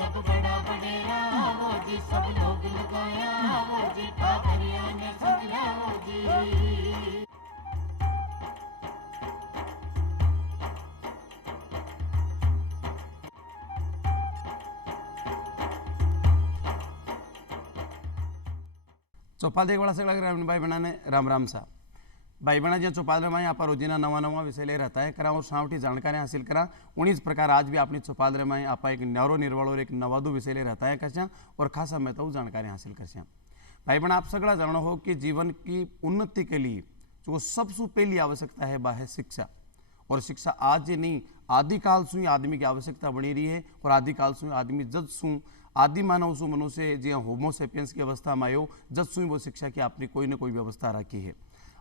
सब बड़ा बड़ेरा वो जी, सब लोग लगाया वो जी, ठाकरिया ने सजला वो जी। चौपाल देखवाड़ा सगळा ग्रामीण भाई बहना राम राम सा भाई बहना ज्યાં चौपाल में आप रोजीना नवा नवा विषय ले रहता है करा और सावठी जानकारी हासिल करा उन्नीस प्रकार आज भी अपनी चौपाल में आप एक न्यारो निर्वल और एक नवादू विषय ले रहता है करशा और खासा मैं तो जानकारी हासिल करशा भाई बहना आप सगड़ा जानो हो कि जीवन की उन्नति के लिए जो सबसे पहली आवश्यकता है वह है शिक्षा। और शिक्षा आज ही नहीं आदिकाल से ही आदमी की आवश्यकता बनी रही है और आदिकाल से आदमी जज सु आदि मानव सु मनुष्य जी होमोसेपियंस की अवस्था में आयो जज सु वो शिक्षा की आपने कोई ना कोई व्यवस्था रखी है।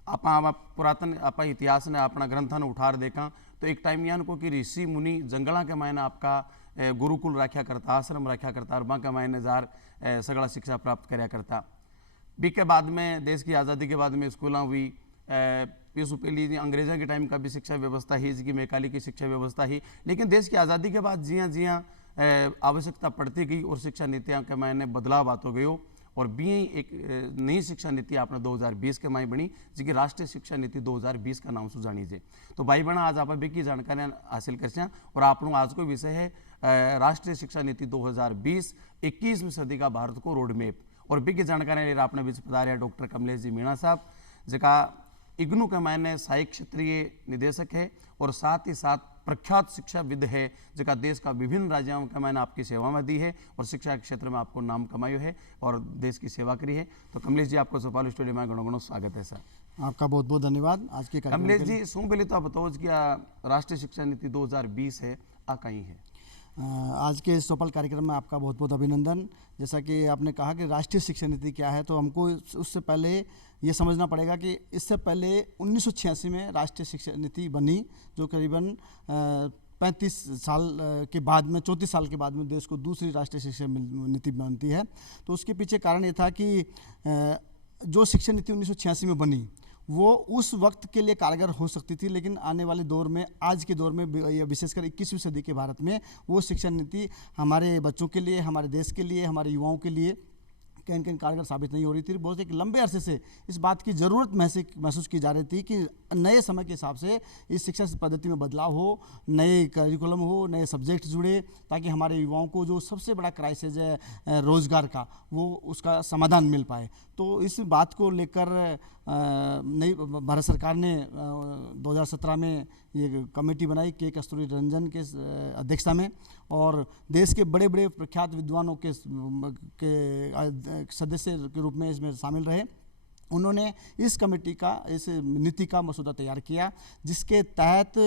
आप पुरातन आप इतिहास ने अपना ग्रंथन उठार देखा तो एक टाइम यान को कि ऋषि मुनि जंगला के मायने आपका गुरुकुल रखा करता आश्रम रखा करता और वहाँ के मायने जार सगड़ा शिक्षा प्राप्त कराया करता। बी के बाद में देश की आज़ादी के बाद में स्कूल हुई इससे पहले अंग्रेज़ों के टाइम का भी शिक्षा व्यवस्था ही जिसकी मैकाली की शिक्षा व्यवस्था ही लेकिन देश की आज़ादी के बाद जियाँ जियाँ आवश्यकता पड़ती गई और शिक्षा नीतियों के मायने बदलाव आते गयो और बी एक नई शिक्षा नीति आपने 2020 के माई बनी जिसकी राष्ट्रीय शिक्षा नीति 2020 का नाम से जानी जाए। तो भाई बहना आज आप की जानकारी हासिल कर और आप आज को विषय है राष्ट्रीय शिक्षा नीति 2020 21वीं सदी का भारत को रोड मैप और बी की जानकारी ले अपने बीच पधारे डॉक्टर कमलेश जी मीणा साहब जिका इग्नू के मायने सहायक क्षेत्रीय निदेशक है और साथ ही साथ प्रख्यात शिक्षाविद है जिसका देश का विभिन्न राज्यों के मायने आपकी सेवा में दी है और शिक्षा के क्षेत्र में आपको नाम कमायो है और देश की सेवा करी है। तो कमलेश जी आपको चौपाल स्टूडियो में गणो गणो स्वागत है सर। आपका बहुत बहुत धन्यवाद। आज के कमलेश जी सो पहले तो आप बताओ कि राष्ट्रीय शिक्षा नीति 2020 है आ कहीं है। आज के चौपाल कार्यक्रम में आपका बहुत बहुत अभिनंदन। जैसा कि आपने कहा कि राष्ट्रीय शिक्षा नीति क्या है तो हमको उससे पहले ये समझना पड़ेगा कि इससे पहले 1986 में राष्ट्रीय शिक्षा नीति बनी जो करीबन 35 साल के बाद में 34 साल के बाद में देश को दूसरी राष्ट्रीय शिक्षा नीति बनती है। तो उसके पीछे कारण ये था कि जो शिक्षा नीति 1986 में बनी वो उस वक्त के लिए कारगर हो सकती थी लेकिन आने वाले दौर में आज के दौर में विशेषकर 21वीं सदी के भारत में वो शिक्षा नीति हमारे बच्चों के लिए हमारे देश के लिए हमारे युवाओं के लिए कहीं कहीं कारगर साबित नहीं हो रही थी। बहुत एक लंबे अरसे से इस बात की ज़रूरत महसूस की जा रही थी कि नए समय के हिसाब से इस शिक्षा पद्धति में बदलाव हो, नए करिकुलम हो, नए सब्जेक्ट जुड़े ताकि हमारे युवाओं को जो सबसे बड़ा क्राइसिस है रोज़गार का वो उसका समाधान मिल पाए। तो इस बात को लेकर नई भारत सरकार ने 2017 में ये कमेटी बनाई के कस्तूरी रंजन के अध्यक्षता में और देश के बड़े बड़े प्रख्यात विद्वानों के सदस्य के रूप में इसमें शामिल रहे। उन्होंने इस कमेटी का इस नीति का मसौदा तैयार किया जिसके तहत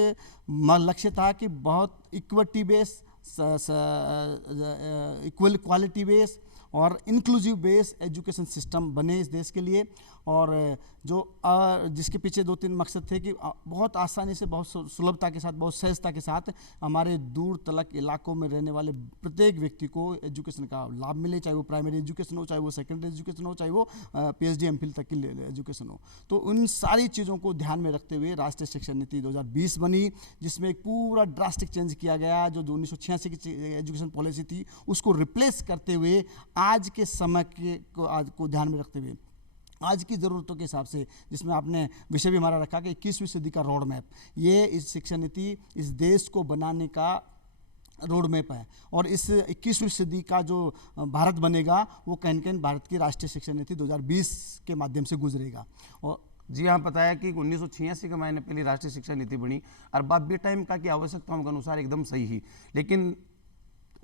लक्ष्य था कि बहुत equity base equal quality base और इंक्लूसिव बेस एजुकेशन सिस्टम बने इस देश के लिए और जो जिसके पीछे 2-3 मकसद थे कि बहुत आसानी से बहुत सुलभता के साथ बहुत सहजता के साथ हमारे दूर तलक इलाकों में रहने वाले प्रत्येक व्यक्ति को एजुकेशन का लाभ मिले, चाहे वो प्राइमरी एजुकेशन हो, चाहे वो सेकेंडरी एजुकेशन हो, चाहे वो PhD MPhil तक की एजुकेशन हो। तो उन सारी चीज़ों को ध्यान में रखते हुए राष्ट्रीय शिक्षा नीति 2020 बनी जिसमें एक पूरा ड्रास्टिक चेंज किया गया। जो 1986 की एजुकेशन पॉलिसी थी उसको रिप्लेस करते हुए आज के समय को ध्यान में रखते हुए आज की ज़रूरतों के हिसाब से जिसमें आपने विषय भी हमारा रखा कि 21वीं सदी का रोड मैप, ये इस शिक्षा नीति इस देश को बनाने का रोड मैप है और इस 21वीं सदी का जो भारत बनेगा वो कहीं कहीं भारत की राष्ट्रीय शिक्षा नीति 2020 के माध्यम से गुजरेगा। और जी हाँ बताया कि 1986 के महीने पहली राष्ट्रीय शिक्षा नीति बनी और बाबी टाइम का की आवश्यकताओं के अनुसार एकदम सही ही लेकिन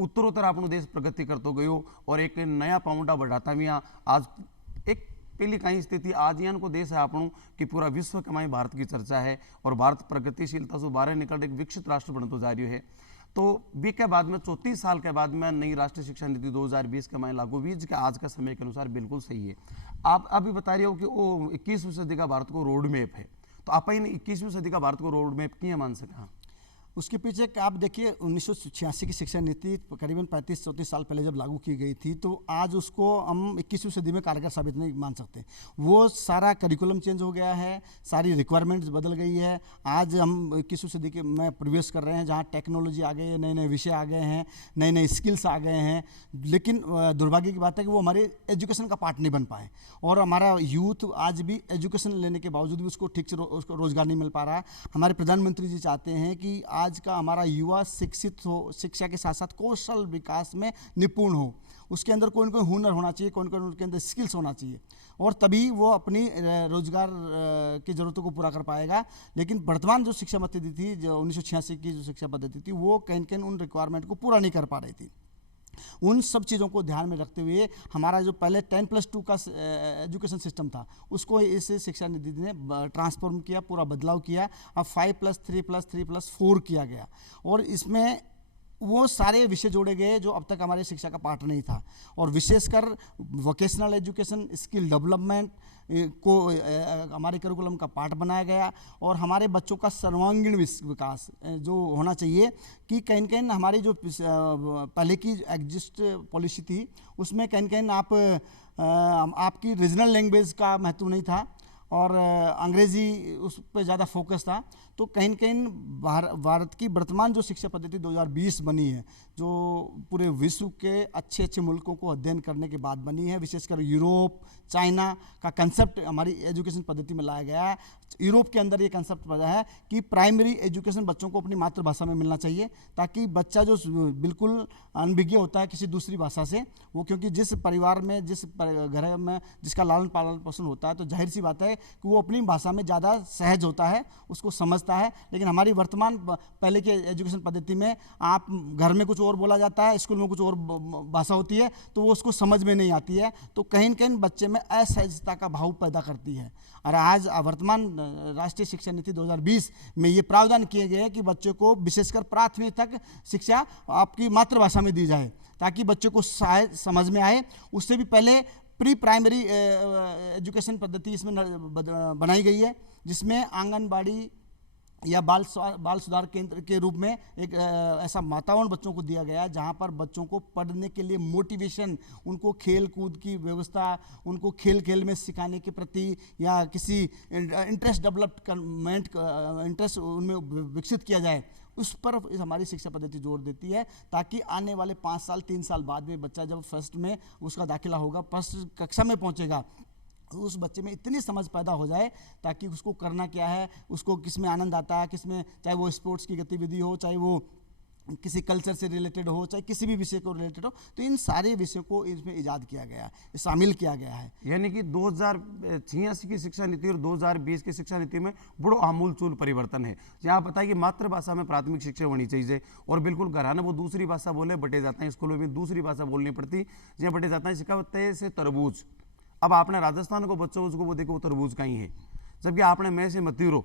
उत्तरोत्तर अपनो देश प्रगति करते गयो और एक नया पाउंडा बढ़ाता मिया आज एक पहली कहीं स्थिति आजियान को देश है आपनों कि पूरा विश्व कमाई भारत की चर्चा है और भारत प्रगतिशीलता से बाहर निकल एक विकसित राष्ट्र बनते जा रही है। तो बी के बाद में 34 साल के बाद में नई राष्ट्रीय शिक्षा नीति 2020 के मायने लागू हुई जिसके आज का समय के अनुसार बिल्कुल सही है। आप अभी बता रहे हो कि वो 21वीं सदी का भारत को रोड मैप है तो आप इन 21वीं सदी का भारत को रोड मैप क्यों मान सका? उसके पीछे आप देखिए 1986 की शिक्षा नीति करीबन 35-34 साल पहले जब लागू की गई थी, तो आज उसको हम 21वीं सदी में कारगर साबित नहीं मान सकते। वो सारा करिकुलम चेंज हो गया है, सारी रिक्वायरमेंट्स बदल गई है। आज हम 21वीं सदी के में प्रवेश कर रहे हैं, जहाँ टेक्नोलॉजी आ गई है, नए नए विषय आ गए हैं, नए नए स्किल्स आ गए हैं। लेकिन दुर्भाग्य की बात है कि वो हमारे एजुकेशन का पार्ट नहीं बन पाए, और हमारा यूथ आज भी एजुकेशन लेने के बावजूद भी उसको ठीक से उसको रोजगार नहीं मिल पा रहा है। हमारे प्रधानमंत्री जी चाहते हैं कि आज का हमारा युवा शिक्षित हो, शिक्षा के साथ साथ कौशल विकास में निपुण हो, उसके अंदर कोई न कोई हुनर होना चाहिए, कोई न कोई उनके अंदर स्किल्स होना चाहिए, और तभी वो अपनी रोजगार की ज़रूरतों को पूरा कर पाएगा। लेकिन वर्तमान जो शिक्षा पद्धति थी, जो 1986 की जो शिक्षा पद्धति थी, वो कहीं न कहीं उन रिक्वायरमेंट को पूरा नहीं कर पा रही थी। उन सब चीज़ों को ध्यान में रखते हुए हमारा जो पहले 10+2 का एजुकेशन सिस्टम था, उसको इस शिक्षा नीति ने ट्रांसफॉर्म किया, पूरा बदलाव किया। अब 5+3+3+4 किया गया, और इसमें वो सारे विषय जोड़े गए जो अब तक हमारे शिक्षा का पार्ट नहीं था, और विशेषकर वोकेशनल एजुकेशन, स्किल डेवलपमेंट को हमारे करिकुलम का पार्ट बनाया गया। और हमारे बच्चों का सर्वांगीण विकास जो होना चाहिए, कि कहीं न कहीं हमारी जो पहले की एग्जिस्ट पॉलिसी थी, उसमें कहीं न कहीं आपकी रीजनल लैंग्वेज का महत्व नहीं था, और अंग्रेज़ी उस पर ज़्यादा फोकस था। तो कहीं न कहीं भारत की वर्तमान जो शिक्षा पद्धति 2020 बनी है, जो पूरे विश्व के अच्छे अच्छे मुल्कों को अध्ययन करने के बाद बनी है, विशेषकर यूरोप, चाइना का कंसेप्ट हमारी एजुकेशन पद्धति में लाया गया है। यूरोप के अंदर ये कंसेप्ट बना है कि प्राइमरी एजुकेशन बच्चों को अपनी मातृभाषा में मिलना चाहिए, ताकि बच्चा जो बिल्कुल अनभिज्ञ होता है किसी दूसरी भाषा से, वो क्योंकि जिस परिवार में, जिस घर में जिसका लालन पालन पोषण होता है, तो जाहिर सी बात है कि वो अपनी भाषा में ज़्यादा सहज होता है, उसको समझता है। लेकिन हमारी वर्तमान पहले के एजुकेशन पद्धति में आप घर में कुछ और बोला जाता है, स्कूल में कुछ और भाषा होती है, तो वो उसको समझ में नहीं आती है, तो कहीं न कहीं बच्चे में असहजता का भाव पैदा करती है। और आज वर्तमान राष्ट्रीय शिक्षा नीति 2020 में ये प्रावधान किए गए हैं कि बच्चों को विशेषकर प्राथमिक तक शिक्षा आपकी मातृभाषा में दी जाए, ताकि बच्चों को समझ में आए। उससे भी पहले प्री प्राइमरी एजुकेशन पद्धति इसमें बनाई गई है, जिसमें आंगनबाड़ी या बाल सुधार केंद्र के रूप में एक ऐसा वातावरण बच्चों को दिया गया है, जहां पर बच्चों को पढ़ने के लिए मोटिवेशन, उनको खेल कूद की व्यवस्था, उनको खेल खेल में सिखाने के प्रति या किसी इंटरेस्ट डेवलपमेंट इंटरेस्ट उनमें विकसित किया जाए, उस पर हमारी शिक्षा पद्धति जोर देती है, ताकि आने वाले 5 साल 3 साल बाद में बच्चा जब फर्स्ट में उसका दाखिला होगा, फर्स्ट कक्षा में पहुंचेगा, तो उस बच्चे में इतनी समझ पैदा हो जाए ताकि उसको करना क्या है, उसको किस में आनंद आता है, किस में, चाहे वो स्पोर्ट्स की गतिविधि हो, चाहे वो किसी कल्चर से रिलेटेड हो, चाहे किसी भी विषय को रिलेटेड हो, तो इन सारे विषयों को इसमें इजाद किया गया है, शामिल किया गया है। यानी कि 2086 की शिक्षा नीति और 2020 की शिक्षा नीति में बड़ो आमूल-चूल परिवर्तन है। जहाँ पता है कि मातृभाषा में प्राथमिक शिक्षा होनी चाहिए, और बिल्कुल घराना वो दूसरी भाषा बोले बटे जाता है, स्कूलों में दूसरी भाषा बोलनी पड़ती, जहाँ बटे जाता है सिखावते से तरबूज। अब आपने राजस्थान को बच्चों उसको वो देखो, वो तरबूज कहीं है, जबकि आपने मैं से मतीरो,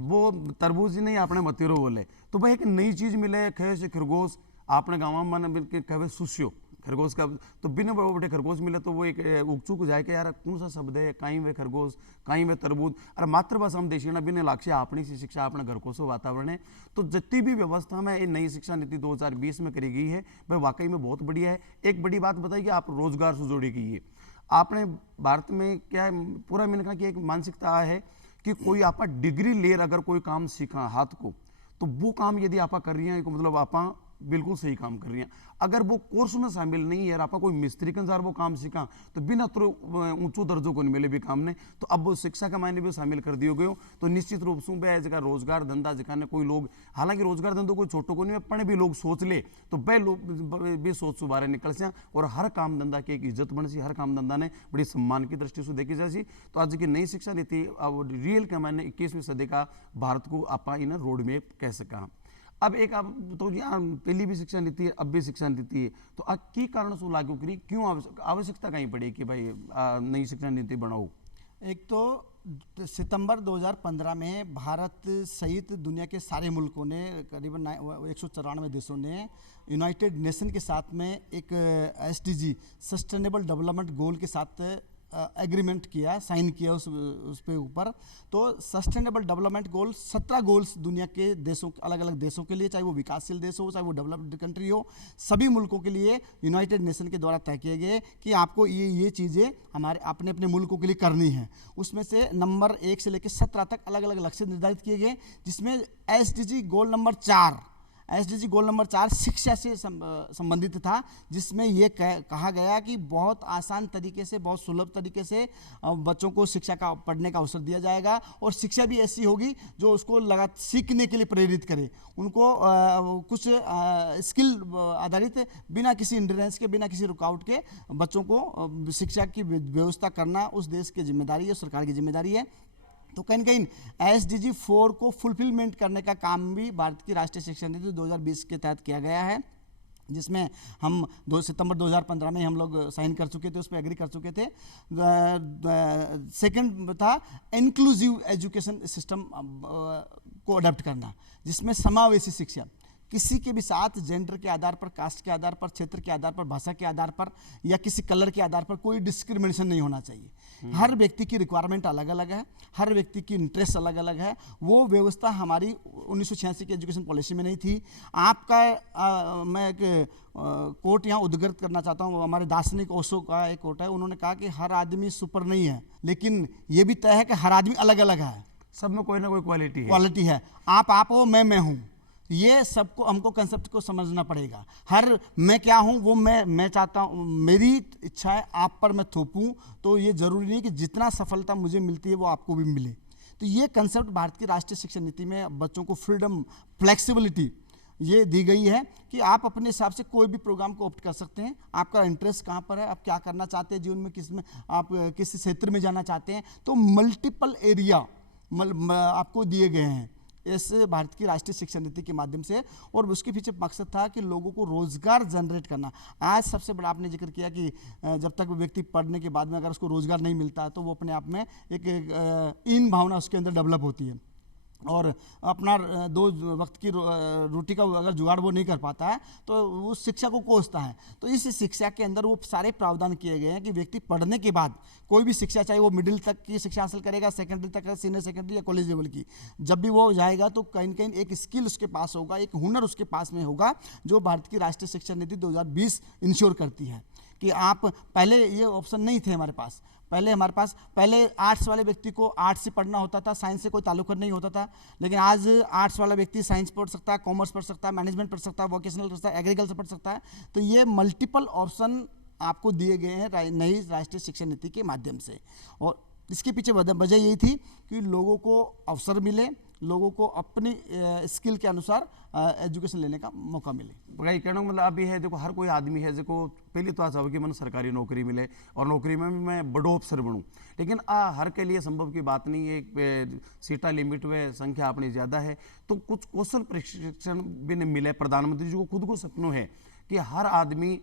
वो तरबूज ही नहीं, आपने मतीरो बोले। तो भाई एक नई चीज मिले, खे से खरगोश, आपने गाँव में कहे सुस्यो खरगोश का, तो बिना बड़े बड़े खरगोश मिले तो वो एक उत्सुक जाए कि यार कौन सा शब्द है, कहीं वे खरगोश, कहीं वे तरबूज। अरे मातृभाषा हम देशी ना बिना लक्ष्य अपनी सी शिक्षा, अपने घर को सो वातावरण है। तो जितनी भी व्यवस्था में ये नई शिक्षा नीति 2020 में करी गई है, वह वाकई में बहुत बढ़िया है। एक बड़ी बात बताइए, आप रोजगार से जोड़ी की है आपने भारत में, क्या है पूरा मैंने कहा कि एक मानसिकता है कि कोई आप डिग्री ले अगर कोई काम सीखा हाथ को, तो वो काम यदि आप कर रही हैं, मतलब आप बिल्कुल सही काम कर रही हैं। अगर वो कोर्स में शामिल नहीं है, आपका कोई मिस्त्री के अनुसार वो काम सीखा, तो बिना तो ऊंचो दर्जों को नहीं मिले भी काम ने, तो अब वो शिक्षा का मायने भी शामिल कर दिए गए। तो निश्चित रूप से जगह रोजगार धंधा जिखाने कोई लोग, हालांकि रोजगार धंधों कोई छोटो को नहीं पढ़े भी लोग सोच ले, तो वह लोग भी सोच से बाहर निकल से, और हर काम धंधा की एक इज्जत बन सी, हर काम धंधा ने बड़ी सम्मान की दृष्टि से देखी जाए। तो आज की नई शिक्षा नीति अब रियल के मायने 21वीं सदी का भारत को आप इन रोड मैप कह सका। अब एक आप तो यहाँ पहली भी शिक्षा नीति है, अब भी शिक्षा नीति है, तो की कारण से लागू करी, क्यों आवश्यकता कहीं पड़ी कि भाई नई शिक्षा नीति बनाओ? एक तो सितंबर 2015 में भारत सहित दुनिया के सारे मुल्कों ने, करीबन 194 देशों ने यूनाइटेड नेशन के साथ में एक SDG सस्टेनेबल डेवलपमेंट गोल के साथ एग्रीमेंट किया, साइन किया उस पे ऊपर। तो सस्टेनेबल डेवलपमेंट गोल 17 गोल्स दुनिया के देशों, अलग अलग देशों के लिए, चाहे वो विकासशील देश हो चाहे वो डेवलप्ड कंट्री हो, सभी मुल्कों के लिए यूनाइटेड नेशन के द्वारा तय किए गए कि आपको ये चीज़ें हमारे अपने अपने मुल्कों के लिए करनी है। उसमें से नंबर 1 से लेकर 17 तक अलग अलग लक्ष्य निर्धारित किए गए, जिसमें SDG goal number 4, SDG goal number 4 शिक्षा से संबंधित था, जिसमें ये कहा गया कि बहुत आसान तरीके से, बहुत सुलभ तरीके से बच्चों को शिक्षा का पढ़ने का अवसर दिया जाएगा, और शिक्षा भी ऐसी होगी जो उसको लगातार सीखने के लिए प्रेरित करे, उनको कुछ स्किल आधारित, बिना किसी इंड्योरेंस के, बिना किसी रुकावट के बच्चों को शिक्षा की व्यवस्था करना उस देश की जिम्मेदारी है, सरकार की जिम्मेदारी है। तो कहीं ना कहीं SDG 4 को फुलफिलमेंट करने का काम भी भारत की राष्ट्रीय शिक्षा नीति 2020 के तहत किया गया है, जिसमें हम 2 सितंबर 2015 में हम लोग साइन कर चुके थे, उस पर एग्री कर चुके थे। सेकंड था इंक्लूसिव एजुकेशन सिस्टम को अडॉप्ट करना, जिसमें समावेशी शिक्षा, किसी के भी साथ जेंडर के आधार पर, कास्ट के आधार पर, क्षेत्र के आधार पर, भाषा के आधार पर या किसी कलर के आधार पर कोई डिस्क्रिमिनेशन नहीं होना चाहिए। हर व्यक्ति की रिक्वायरमेंट अलग अलग है, हर व्यक्ति की इंटरेस्ट अलग अलग है। वो व्यवस्था हमारी 1986 की एजुकेशन पॉलिसी में नहीं थी। आपका मैं एक कोट यहाँ उद्धृत करना चाहता हूँ, हमारे दार्शनिक ओशो का एक कोट है, उन्होंने कहा कि हर आदमी सुपर नहीं है, लेकिन ये भी तय है कि हर आदमी अलग अलग है, सब में कोई ना कोई क्वालिटी है। आप हो, मैं हूँ, ये सबको हमको कंसेप्ट को समझना पड़ेगा। हर मैं क्या हूँ वो मैं चाहता हूँ, मेरी इच्छा है आप पर मैं थोपूं, तो ये जरूरी नहीं कि जितना सफलता मुझे मिलती है वो आपको भी मिले। तो ये कंसेप्ट भारत की राष्ट्रीय शिक्षा नीति में बच्चों को फ्रीडम, फ्लेक्सिबिलिटी ये दी गई है कि आप अपने हिसाब से कोई भी प्रोग्राम को ऑप्ट कर सकते हैं। आपका इंटरेस्ट कहाँ पर है, आप क्या करना चाहते हैं जीवन में, आप किस क्षेत्र में जाना चाहते हैं, तो मल्टीपल एरिया आपको दिए गए हैं इस भारत की राष्ट्रीय शिक्षा नीति के माध्यम से। और उसके पीछे मकसद था कि लोगों को रोजगार जनरेट करना। आज सबसे बड़ा आपने जिक्र किया कि जब तक व्यक्ति पढ़ने के बाद में अगर उसको रोजगार नहीं मिलता तो वो अपने आप में एक इन भावना उसके अंदर डेवलप होती है, और अपना 2 वक्त की रोटी का अगर जुगाड़ वो नहीं कर पाता है तो वो शिक्षा को कोसता है। तो इस शिक्षा के अंदर वो सारे प्रावधान किए गए हैं कि व्यक्ति पढ़ने के बाद कोई भी शिक्षा, चाहे वो मिडिल तक की शिक्षा हासिल करेगा, सेकेंडरी तक, सीनियर सेकेंडरी या कॉलेज लेवल की, जब भी वो जाएगा तो कहीं न कहीं एक स्किल उसके पास होगा, एक हुनर उसके पास में होगा, जो भारत की राष्ट्रीय शिक्षा नीति 2020 इंश्योर करती है कि आप पहले ये ऑप्शन नहीं थे हमारे पास। पहले आर्ट्स वाले व्यक्ति को आर्ट्स से पढ़ना होता था, साइंस से कोई ताल्लुक नहीं होता था, लेकिन आज आर्ट्स वाला व्यक्ति साइंस पढ़ सकता है, कॉमर्स पढ़ सकता है, मैनेजमेंट पढ़ सकता है, वोकेशनल पढ़ सकता है, एग्रीकल्चर पढ़ सकता है। तो ये मल्टीपल ऑप्शन आपको दिए गए हैं नई राष्ट्रीय शिक्षा नीति के माध्यम से। और इसके पीछे वजह यही थी कि लोगों को अवसर मिले, लोगों को अपनी स्किल के अनुसार एजुकेशन लेने का मौका मिले। भाई कहना मतलब अभी है, देखो हर कोई आदमी है जो पहली तो आशा हो कि मैंने सरकारी नौकरी मिले और नौकरी में भी मैं बड़ो अफसर बनूं, लेकिन हर के लिए संभव की बात नहीं है। सीटा लिमिट व संख्या अपनी ज़्यादा है, तो कुछ कौशल प्रशिक्षण भी नहीं मिले। प्रधानमंत्री जी को खुद को सपनों है कि हर आदमी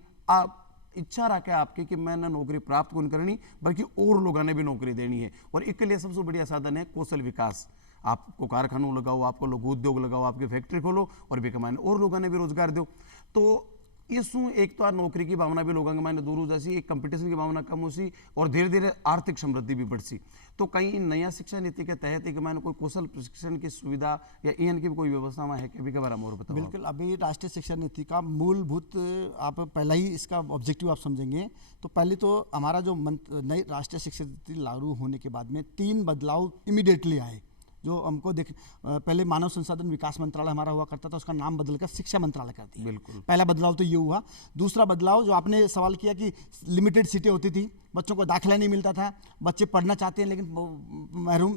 इच्छा रखे आपकी कि मैंने नौकरी प्राप्त कौन करनी, बल्कि और लोगों ने भी नौकरी देनी है। और इसके लिए सबसे बढ़िया साधन है कौशल विकास। आपको कारखानों लगाओ, आपको लघु उद्योग लगाओ, आपकी फैक्ट्री खोलो और भी कमाने, और लोगों ने भी रोजगार दो। तो इसमें एक तो नौकरी की भावना भी लोगों के मायने दूर हो जासी, एक कंपटीशन की भावना कम हो सी, और धीरे धीरे आर्थिक समृद्धि भी बढ़ सी। तो कहीं नया शिक्षा नीति के तहत एक मैंने कोई कौशल प्रशिक्षण की सुविधा या इन की भी कोई व्यवस्था में है कि बारे में और बताओ। बिल्कुल, अभी राष्ट्रीय शिक्षा नीति का मूलभूत आप पहला ही इसका ऑब्जेक्टिव आप समझेंगे तो पहले तो हमारा जो नई राष्ट्रीय शिक्षा नीति लागू होने के बाद में 3 बदलाव इमीडिएटली आए। जो हमको पहले मानव संसाधन विकास मंत्रालय हमारा हुआ करता था, उसका नाम बदलकर शिक्षा मंत्रालय कर दिया। बिल्कुल, पहला पहला बदलाव तो ये हुआ। दूसरा बदलाव जो आपने सवाल किया कि लिमिटेड सीटें होती थी, बच्चों को दाखिला नहीं मिलता था, बच्चे पढ़ना चाहते हैं लेकिन महरूम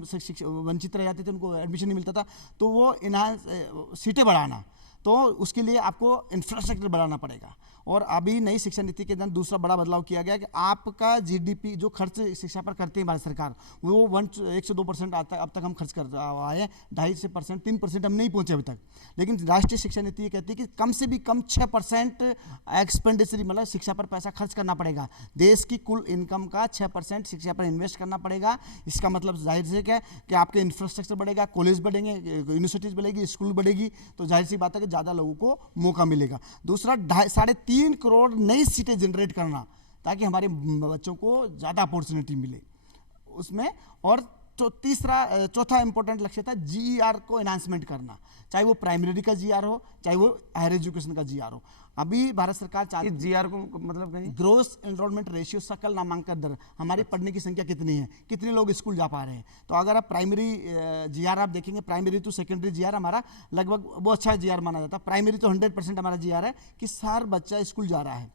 वंचित रह जाते थे, उनको एडमिशन नहीं मिलता था, तो वो इन्हांस सीटें बढ़ाना, तो उसके लिए आपको इंफ्रास्ट्रक्चर बढ़ाना पड़ेगा। और अभी नई शिक्षा नीति के अंदर दूसरा बड़ा बदलाव किया गया कि आपका जीडीपी जो खर्च शिक्षा पर करते हैं भारत सरकार, वो 1 से 2% आता है। अब तक हम खर्च कर आए 2.5% 3% हम नहीं पहुंचे अभी तक, लेकिन राष्ट्रीय शिक्षा नीति ये कहती है कि कम से भी कम 6% एक्सपेंडिचर, मतलब शिक्षा पर पैसा खर्च करना पड़ेगा। देश की कुल इनकम का 6% शिक्षा पर इन्वेस्ट करना पड़ेगा। इसका मतलब जाहिर से क्या है कि आपके इंफ्रास्ट्रक्चर बढ़ेगा, कॉलेज बढ़ेंगे, यूनिवर्सिटीज बढ़ेगी, स्कूल बढ़ेगी, तो जाहिर सी बात है कि ज़्यादा लोगों को मौका मिलेगा। दूसरा 3.5 करोड़ नई सीटें जनरेट करना, ताकि हमारे बच्चों को ज़्यादा अपॉर्चुनिटी मिले उसमें। और चौथा इंपॉर्टेंट लक्ष्य था जीईआर को एनहांसमेंट करना, चाहे वो प्राइमरी का जीआर हो चाहे वो हायर एजुकेशन का जीआर हो। अभी भारत सरकार चाहती है जीआर को मतलब कहीं ग्रोस एनरोलमेंट रेशियो, सकल नामांकन दर, हमारी पढ़ने की संख्या कितनी है, कितने लोग स्कूल जा पा रहे हैं। तो अगर आप प्राइमरी जीआर आप देखेंगे, प्राइमरी टू सेकेंडरी जीआर हमारा लगभग वो अच्छा जीआर माना जाता है। प्राइमरी तो 100% हमारा जीआर है कि हर बच्चा स्कूल जा रहा है।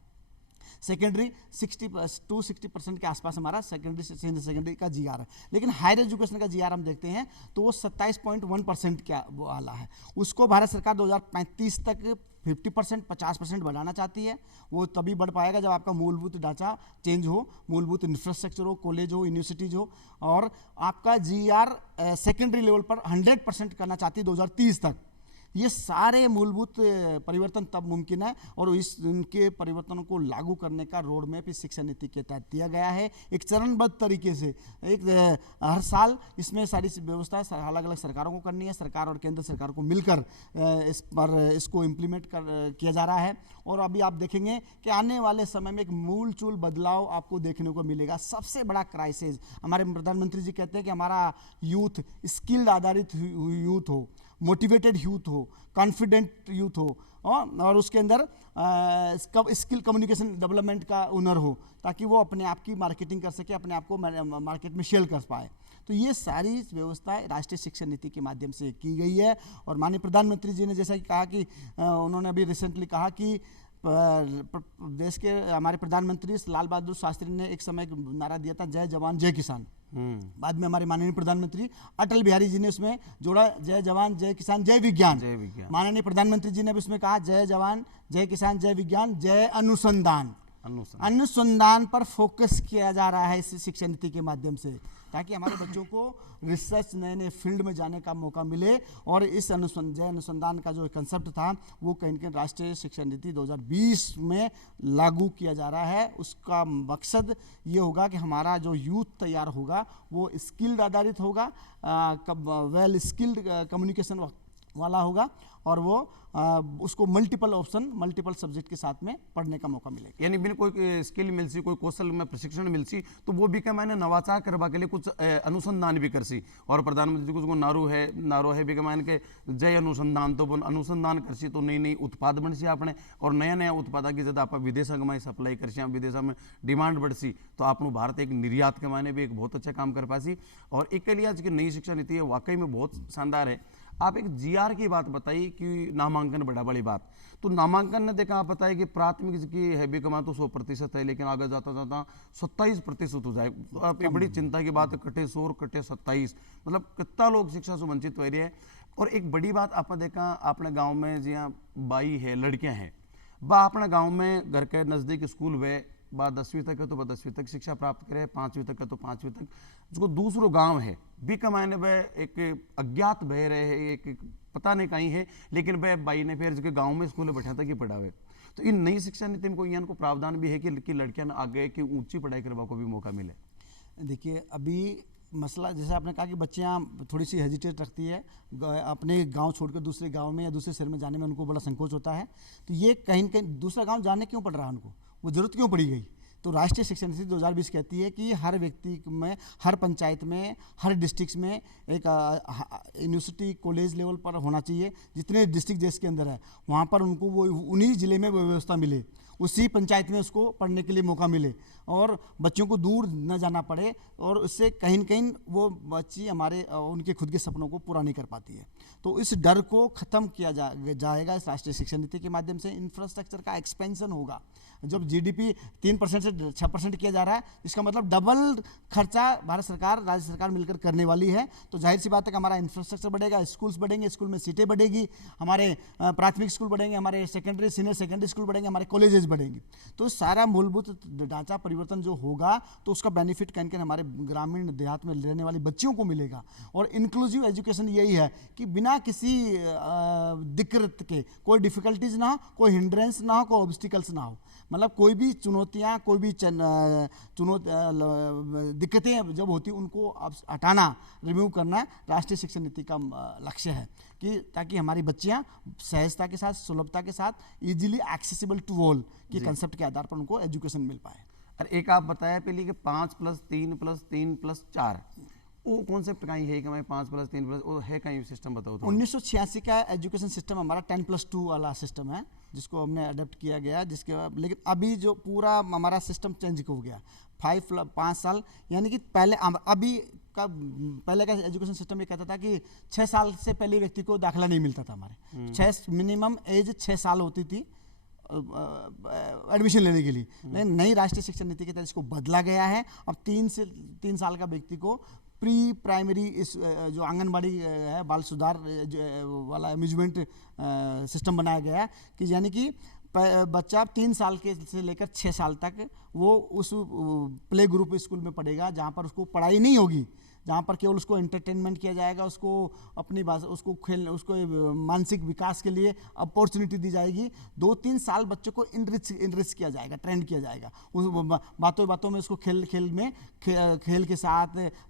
सेकेंडरी 60% के आसपास हमारा सेकेंडरी का जीआर है। लेकिन हायर एजुकेशन का जीआर हम देखते हैं तो वो 27.1% का वाला है। उसको भारत सरकार 2035 तक 50%, 50% बढ़ाना चाहती है। वो तभी बढ़ पाएगा जब आपका मूलभूत ढांचा चेंज हो, मूलभूत इंफ्रास्ट्रक्चर हो, कॉलेज हो, यूनिवर्सिटीज हो, और आपका जीआर सेकेंडरी लेवल पर 100% करना चाहती है 2030 तक। ये सारे मूलभूत परिवर्तन तब मुमकिन है और इनके परिवर्तनों को लागू करने का रोड मैप इस शिक्षा नीति के तहत दिया गया है, एक चरणबद्ध तरीके से। हर साल इसमें सारी व्यवस्था अलग अलग सरकारों को करनी है, सरकार और केंद्र सरकार को मिलकर इसको इम्प्लीमेंट किया जा रहा है। और अभी आप देखेंगे कि आने वाले समय में एक मूलचूल बदलाव आपको देखने को मिलेगा। सबसे बड़ा क्राइसिस, हमारे प्रधानमंत्री जी कहते हैं कि हमारा यूथ स्किल्ड आधारित यूथ हो, मोटिवेटेड यूथ हो, कॉन्फिडेंट यूथ हो, और उसके अंदर स्किल कम्युनिकेशन डेवलपमेंट का हुनर हो, ताकि वो अपने आप की मार्केटिंग कर सके, अपने आप को मार्केट में शेयर कर पाए। तो ये सारी व्यवस्थाएं राष्ट्रीय शिक्षा नीति के माध्यम से की गई है। और माननीय प्रधानमंत्री जी ने जैसा कि कहा कि उन्होंने अभी रिसेंटली कहा कि देश के हमारे प्रधानमंत्री लाल बहादुर शास्त्री ने एक समय नारा दिया था, जय जवान जय किसान। बाद में हमारे माननीय प्रधानमंत्री अटल बिहारी जी ने उसमें जोड़ा, जय जवान जय किसान जय विज्ञान। माननीय प्रधानमंत्री जी ने भी उसमें कहा, जय जवान जय किसान जय विज्ञान जय अनुसंधान। अनुसंधान पर फोकस किया जा रहा है इस शिक्षा नीति के माध्यम से, ताकि हमारे बच्चों को रिसर्च नए नए फील्ड में जाने का मौका मिले। और इस अनुसंधान का जो कंसेप्ट था वो कहीं ना कहीं राष्ट्रीय शिक्षा नीति 2020 में लागू किया जा रहा है। उसका मकसद ये होगा कि हमारा जो यूथ तैयार होगा वो स्किल्ड आधारित होगा, वेल स्किल्ड कम्युनिकेशन वाला होगा, और वो उसको मल्टीपल सब्जेक्ट के साथ में पढ़ने का मौका मिलेगा। यानी बिन कोई स्किल मिल सी, कोई कौशल में प्रशिक्षण मिल सी, तो वो भी क्या मैंने नवाचार करवा के लिए कुछ अनुसंधान भी कर सी। और प्रधानमंत्री जी को नारो है भी क्या मैंने के जय अनुसंधान, तो अनुसंधान कर सी तो नई नई उत्पाद बन सी आपने, और नया नया उत्पाद की जब आप विदेश में सप्लाई कर सी, विदेश में डिमांड बढ़ सी, तो आपको भारत एक निर्यात के मायने भी एक बहुत अच्छा काम कर पासी। और एक के लिए आज की नई शिक्षा नीति है वाकई में बहुत शानदार है। आप एक जीआर की बात बताइए कि नामांकन बड़ा बड़ी बात, तो नामांकन ने देखा आप बताइए कि प्राथमिक की है भी कमा तो 100% है, लेकिन आगे जाता जाता 27% हो जाए। तो आप एक बड़ी चिंता की बात है, कटे 100 कटे 27, मतलब कितना लोग शिक्षा से वंचित हो रहे हैं। और एक बड़ी बात आपने देखा, अपने गाँव में जहाँ बाई है, लड़कियाँ हैं, वह अपने गाँव में घर के नज़दीक स्कूल वे 10वीं तक है तो 10वीं तक शिक्षा प्राप्त करे, 5वीं तक है तो 5वीं तक। जो दूसरो गांव है भी कमाने वह एक अज्ञात बह रहे हैं, एक पता नहीं कहीं है, लेकिन वह बाई ने फिर जो गांव में स्कूल बैठा था कि पढ़ावे। तो इन नई शिक्षा नीति में को प्रावधान भी है कि लड़कियां आगे की ऊंची पढ़ाई करवा को भी मौका मिले। देखिए अभी मसला जैसे आपने कहा कि बच्चियाँ थोड़ी सी हेजिटेट रखती है, अपने गांव छोड़कर दूसरे गांव में या दूसरे शहर में जाने में उनको बड़ा संकोच होता है। तो ये कहीं न कहीं दूसरा गांव जाने क्यों पड़ रहा है उनको, वो ज़रूरत क्यों पड़ी गई। तो राष्ट्रीय शिक्षा नीति 2020 कहती है कि हर व्यक्ति में, हर पंचायत में, हर डिस्ट्रिक्ट में एक यूनिवर्सिटी कॉलेज लेवल पर होना चाहिए। जितने डिस्ट्रिक्ट देश के अंदर है वहाँ पर उनको वो उन्हीं ज़िले में वो व्यवस्था मिले, उसी पंचायत में उसको पढ़ने के लिए मौका मिले और बच्चों को दूर न जाना पड़े। और उससे कहीं न कहीं वो बच्ची हमारे उनके खुद के सपनों को पूरा नहीं कर पाती है। तो इस डर को ख़त्म किया जाएगा इस राष्ट्रीय शिक्षा नीति के माध्यम से। इंफ्रास्ट्रक्चर का एक्सपेंशन होगा। जब जीडीपी 3% से 6% किया जा रहा है, इसका मतलब डबल खर्चा भारत सरकार राज्य सरकार मिलकर करने वाली है। तो जाहिर सी बात है कि हमारा इंफ्रास्ट्रक्चर बढ़ेगा, स्कूल्स बढ़ेंगे, स्कूल में सीटें बढ़ेगी, हमारे प्राथमिक स्कूल बढ़ेंगे, हमारे सेकेंडरी सीनियर सेकेंडरी स्कूल बढ़ेंगे, हमारे कॉलेजेस बढ़ेंगे। तो सारा मूलभूत ढांचा परिवर्तन जो होगा तो उसका बेनिफिट कहीं कहीं हमारे ग्रामीण देहात में रहने वाली बच्चियों को मिलेगा। और इंक्लूसिव एजुकेशन यही है कि बिना किसी दिक्कत के, कोई डिफिकल्टीज ना हो, कोई हिंड्रेंस ना हो, कोई ऑब्स्टिकल्स ना हो। मतलब कोई भी चुनौतियाँ, कोई भी दिक्कतें जब होती उनको हटाना, रिमूव करना राष्ट्रीय शिक्षा नीति का लक्ष्य है कि ताकि हमारी बच्चियाँ सहजता के साथ, सुलभता के साथ, इजीली एक्सेसिबल टू ऑल के कंसेप्ट के आधार पर उनको एजुकेशन मिल पाए। और एक आप बताया पहले कि 5+3+3+4 वो कॉन्सेप्ट कहीं है कि मैं 5+3+ वो है कहीं सिस्टम बताओ तो। 1986 का एजुकेशन सिस्टम हमारा 10+2 वाला सिस्टम है, जिसको हमने अडेप्ट किया गया, लेकिन अभी जो पूरा हमारा सिस्टम चेंज हो गया 5 साल, यानी कि पहले का एजुकेशन सिस्टम ये कहता था कि 6 साल से पहले व्यक्ति को दाखिला नहीं मिलता था हमारे, मिनिमम एज 6 साल होती थी एडमिशन लेने के लिए। लेकिन नई राष्ट्रीय शिक्षा नीति के तहत इसको बदला गया है। अब 3 साल का व्यक्ति को प्री प्राइमरी इस जो आंगनबाड़ी है बाल सुधार वाला अम्यूजमेंट सिस्टम बनाया गया है कि यानी कि बच्चा 3 साल के से लेकर 6 साल तक वो उस प्ले ग्रुप स्कूल में पढ़ेगा जहाँ पर उसको पढ़ाई नहीं होगी, जहाँ पर केवल उसको एंटरटेनमेंट किया जाएगा, उसको अपनी भाषा उसको मानसिक विकास के लिए अपॉर्चुनिटी दी जाएगी। 2-3 साल बच्चों को इनरिच किया जाएगा, ट्रेंड किया जाएगा, उस बातों में उसको खेल के साथ,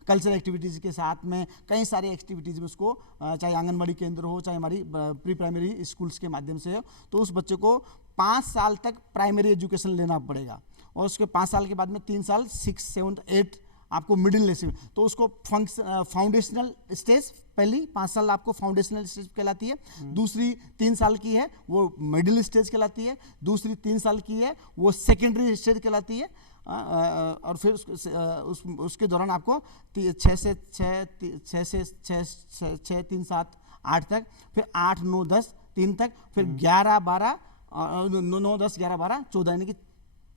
कल्चरल एक्टिविटीज़ के साथ में कई सारी एक्टिविटीज़ में उसको, चाहे आंगनबाड़ी केंद्र हो, चाहे हमारी प्री प्राइमरी स्कूल्स के माध्यम से हो, तो उस बच्चे को 5 साल तक प्राइमरी एजुकेशन लेना पड़ेगा और उसके 5 साल के बाद में 3 साल 6, 7, 8 आपको मिडिल लेवल, तो उसको फाउंडेशनल स्टेज, पहली 5 साल आपको फाउंडेशनल स्टेज कहलाती है, दूसरी 3 साल की है वो मिडिल स्टेज कहलाती है, दूसरी 3 साल की है वो सेकेंडरी स्टेज कहलाती है, और फिर उसके दौरान आपको 6 से 3, 7, 8 तक, फिर 8, 9, 10 3 तक, फिर 11, 12 9, 10, 11, 12, 14 यानी कि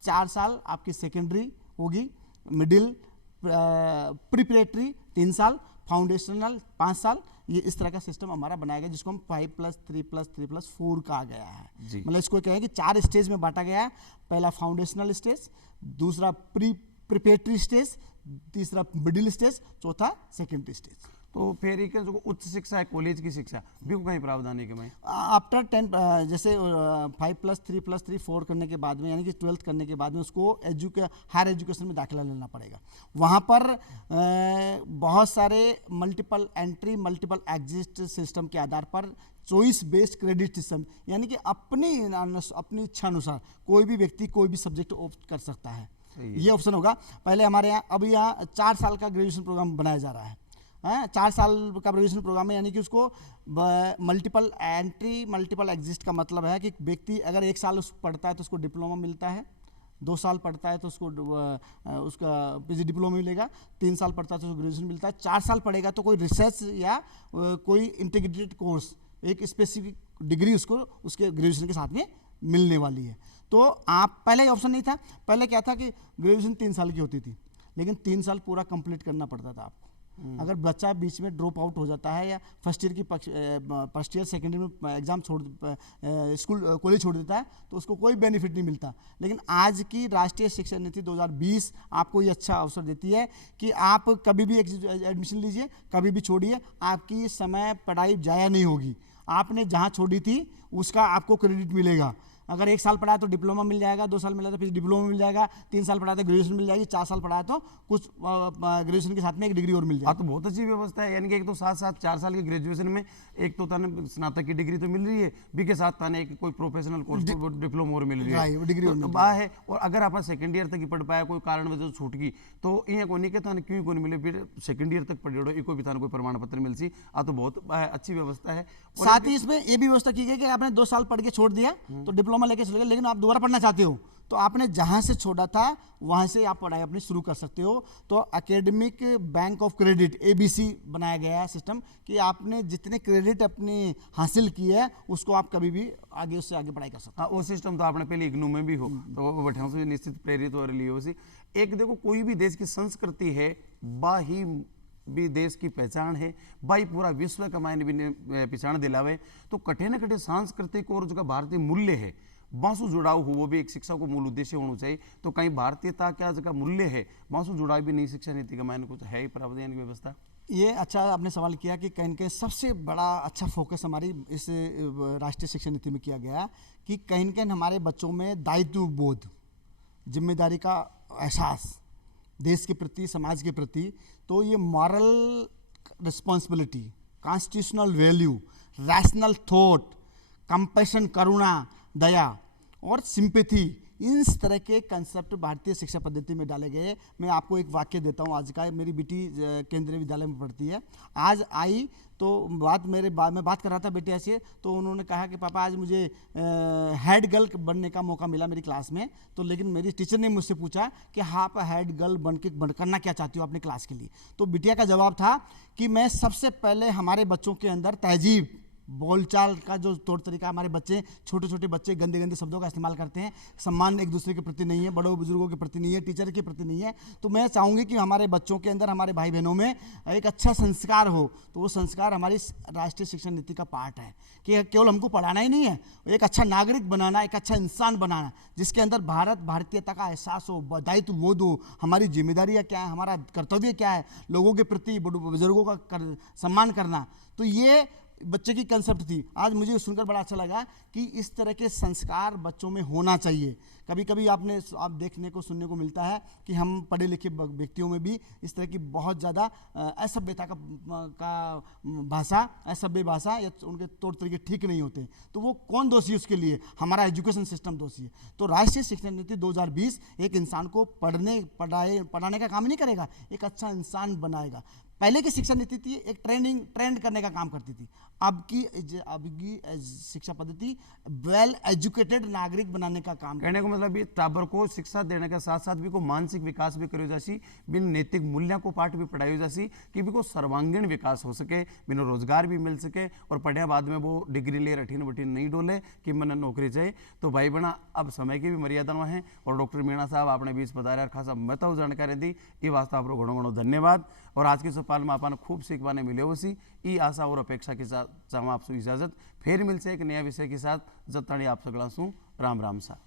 4 साल आपकी सेकेंडरी होगी, मिडिल प्रिपरेटरी 3 साल, फाउंडेशनल 5 साल। ये इस तरह का सिस्टम हमारा बनाया गया जिसको हम 5+3+3+4 कहा गया है। मतलब इसको कहें कि 4 स्टेज में बांटा गया है। पहला फाउंडेशनल स्टेज, दूसरा प्रिपरेटरी स्टेज, तीसरा मिडिल स्टेज, चौथा सेकेंडरी स्टेज। तो फिर एक जो उच्च शिक्षा है, कॉलेज की शिक्षा भी को कहीं प्रावधान है कि मैं आफ्टर 10 जैसे 5+3+3+4 करने के बाद में, यानी कि 12th करने के बाद में उसको हायर एजुकेशन में दाखिला लेना पड़ेगा। वहाँ पर बहुत सारे multiple entry multiple exit system के आधार पर चॉइस बेस्ड क्रेडिट सिस्टम, यानी कि अपनी इच्छा अनुसार कोई भी व्यक्ति कोई भी सब्जेक्ट ऑप्ट कर सकता है, ये ऑप्शन होगा। पहले हमारे यहाँ अभी यहाँ 4 साल का ग्रेजुएशन प्रोग्राम बनाया जा रहा है, 4 साल का ग्रेजुएशन प्रोग्राम है, यानी कि उसको मल्टीपल एंट्री मल्टीपल एग्जिस्ट का मतलब है कि व्यक्ति अगर 1 साल पढ़ता है तो उसको डिप्लोमा मिलता है, 2 साल पढ़ता है तो उसको उसका पीजी डिप्लोमा मिलेगा, 3 साल पढ़ता है तो उसको ग्रेजुएशन मिलता है, 4 साल पढ़ेगा तो कोई रिसर्च या कोई इंटीग्रेटेड कोर्स, एक स्पेसिफिक डिग्री उसको उसके ग्रेजुएशन के साथ में मिलने वाली है। तो आप पहले ऑप्शन नहीं था, पहले क्या था कि ग्रेजुएशन 3 साल की होती थी, लेकिन 3 साल पूरा कंप्लीट करना पड़ता था आपको। अगर बच्चा बीच में ड्रॉप आउट हो जाता है या फर्स्ट ईयर सेकेंड ईयर में एग्जाम कॉलेज छोड़ देता है तो उसको कोई बेनिफिट नहीं मिलता। लेकिन आज की राष्ट्रीय शिक्षा नीति 2020 आपको ये अच्छा अवसर देती है कि आप कभी भी एडमिशन लीजिए, कभी भी छोड़िए, आपकी समय पढ़ाई जाया नहीं होगी। आपने जहाँ छोड़ी थी उसका आपको क्रेडिट मिलेगा। अगर 1 साल पढ़ा है तो डिप्लोमा मिल जाएगा, 2 साल मिला तो फिर डिप्लोमा मिल जाएगा, 3 साल पढ़ा तो ग्रेजुएशन मिल जाएगी, 4 साल पढ़ा है तो कुछ ग्रेजुएशन के साथ में एक डिग्री और मिल जाएगी। तो बहुत अच्छी व्यवस्था है, यानी कि एक तो साथ 4 साल की ग्रेजुएशन में एक तो ताने स्नातक की डिग्री तो मिल रही है, भी के साथ ताने एक कोई प्रोफेशनल कोर्स डिप्लोमा और मिल रही है, डिग्री है। और अगर आप सेकंड ईयर तक ही पढ़ पाया, कोई कारण वजह छूट गई तो ये को नहीं कहता क्यों को नहीं मिले, फिर सेकंड ईयर तक पढ़े कोई भी कोई प्रमाण पत्र मिल सी। तो बहुत अच्छी व्यवस्था है। साथ ही इसमें ये भी व्यवस्था की गई कि आपने 2 साल पढ़ के छोड़ दिया तो डिप्लोमा लेके चले गए, लेकिन आप दोबारा पढ़ना चाहते हो तो आपने जहां से छोड़ा था वहां से आप पढ़ाई अपनी शुरू कर सकते हो। तो academic bank of credit ABC बनाया गया है सिस्टम कि आपने जितने क्रेडिट अपनी हासिल की है उसको आप कभी भी आगे उससे आगे पढ़ाई कर सकते हो। वो सिस्टम तो आपने पहले इग्नू में भी हो तो वो से निश्चित प्रेरित हो रही हो। एक देखो कोई भी देश की संस्कृति है बाही भी देश की पहचान है, भाई पूरा विश्व का मायने भी पहचान दिलावे, तो कठे न कठे सांस्कृतिक और जो भारतीय मूल्य है बांसु जुड़ाव हो, वो भी एक शिक्षा को मूल उद्देश्य होना चाहिए। तो कहीं भारतीयता क्या जगह मूल्य है बांसु जुड़ाव भी नई शिक्षा नीति का मायने कुछ है प्रावधान की व्यवस्था। ये अच्छा आपने सवाल किया कि कहीं कहीं सबसे बड़ा अच्छा फोकस हमारी इस राष्ट्रीय शिक्षा नीति में किया गया कि कहीं कहीं हमारे बच्चों में दायित्व बोध, जिम्मेदारी का एहसास देश के प्रति, समाज के प्रति, तो ये moral responsibility, constitutional value, rational thought, compassion करुणा, दया और सिंपैथी इस तरह के कंसेप्ट भारतीय शिक्षा पद्धति में डाले गए। मैं आपको एक वाक्य देता हूँ आज का। मेरी बेटी केंद्रीय विद्यालय में पढ़ती है। आज आई तो मैं बात कर रहा था बेटिया से, तो उन्होंने कहा कि पापा आज मुझे हेड गर्ल बनने का मौका मिला मेरी क्लास में। तो लेकिन मेरी टीचर ने मुझसे पूछा कि आप हेड गर्ल करना क्या चाहती हो अपनी क्लास के लिए। तो बिटिया का जवाब था कि मैं सबसे पहले हमारे बच्चों के अंदर तहजीब, बोलचाल का जो तौर तरीका, हमारे बच्चे छोटे छोटे बच्चे गंदे गंदे शब्दों का इस्तेमाल करते हैं, सम्मान एक दूसरे के प्रति नहीं है, बड़ों बुजुर्गों के प्रति नहीं है, टीचर के प्रति नहीं है। तो मैं चाहूँगी कि हमारे बच्चों के अंदर, हमारे भाई बहनों में एक अच्छा संस्कार हो। तो वो संस्कार हमारी राष्ट्रीय शिक्षा नीति का पार्ट है कि केवल हमको पढ़ाना ही नहीं है, एक अच्छा नागरिक बनाना, एक अच्छा इंसान बनाना, जिसके अंदर भारतीयता का एहसास हो, दायित्व बोध हो, हमारी जिम्मेदारियाँ क्या है, हमारा कर्तव्य क्या है, लोगों के प्रति बुजुर्गों का सम्मान करना। तो ये बच्चे की कंसेप्ट थी। आज मुझे सुनकर बड़ा अच्छा लगा कि इस तरह के संस्कार बच्चों में होना चाहिए। कभी कभी आप देखने को सुनने को मिलता है कि हम पढ़े लिखे व्यक्तियों में भी इस तरह की बहुत ज़्यादा असभ्यता का भाषा, असभ्य भाषा या उनके तौर तरीके ठीक नहीं होते। तो वो कौन दोषी है उसके लिए? हमारा एजुकेशन सिस्टम दोषी है। तो राष्ट्रीय शिक्षा नीति 2020 एक इंसान को पढ़ाने का काम नहीं करेगा, एक अच्छा इंसान बनाएगा। पहले की शिक्षा नीति थी एक ट्रेंड करने का काम करती थी। अब की शिक्षा पद्धति वेल एजुकेटेड नागरिक बनाने का काम। कहने को मतलब ये टाबर को शिक्षा देने के साथ साथ भी को मानसिक विकास भी करो जासी, बिन नैतिक मूल्यों को पाठ भी पढ़ाई जासी कि भी को सर्वांगीण विकास हो सके, बिन रोजगार भी मिल सके और पढ़े बाद में वो डिग्री ले रठीन बठीन नहीं डोले कि मैंने नौकरी चाहिए। तो भाई बहना अब समय की भी मर्यादा में है और डॉक्टर मीणा साहब आपने बीच बताया खासा महत्व जानकारी दी, ये वास्ते आप घणो घणो धन्यवाद। और आज के सवाल में आपने खूब सीखवाने मिले उसी ई आशा और अपेक्षा के साथ चाहूँ आपसे इजाजत फिर मिलसे एक नया विषय के साथ। जब तक आप सगला सू राम राम सा।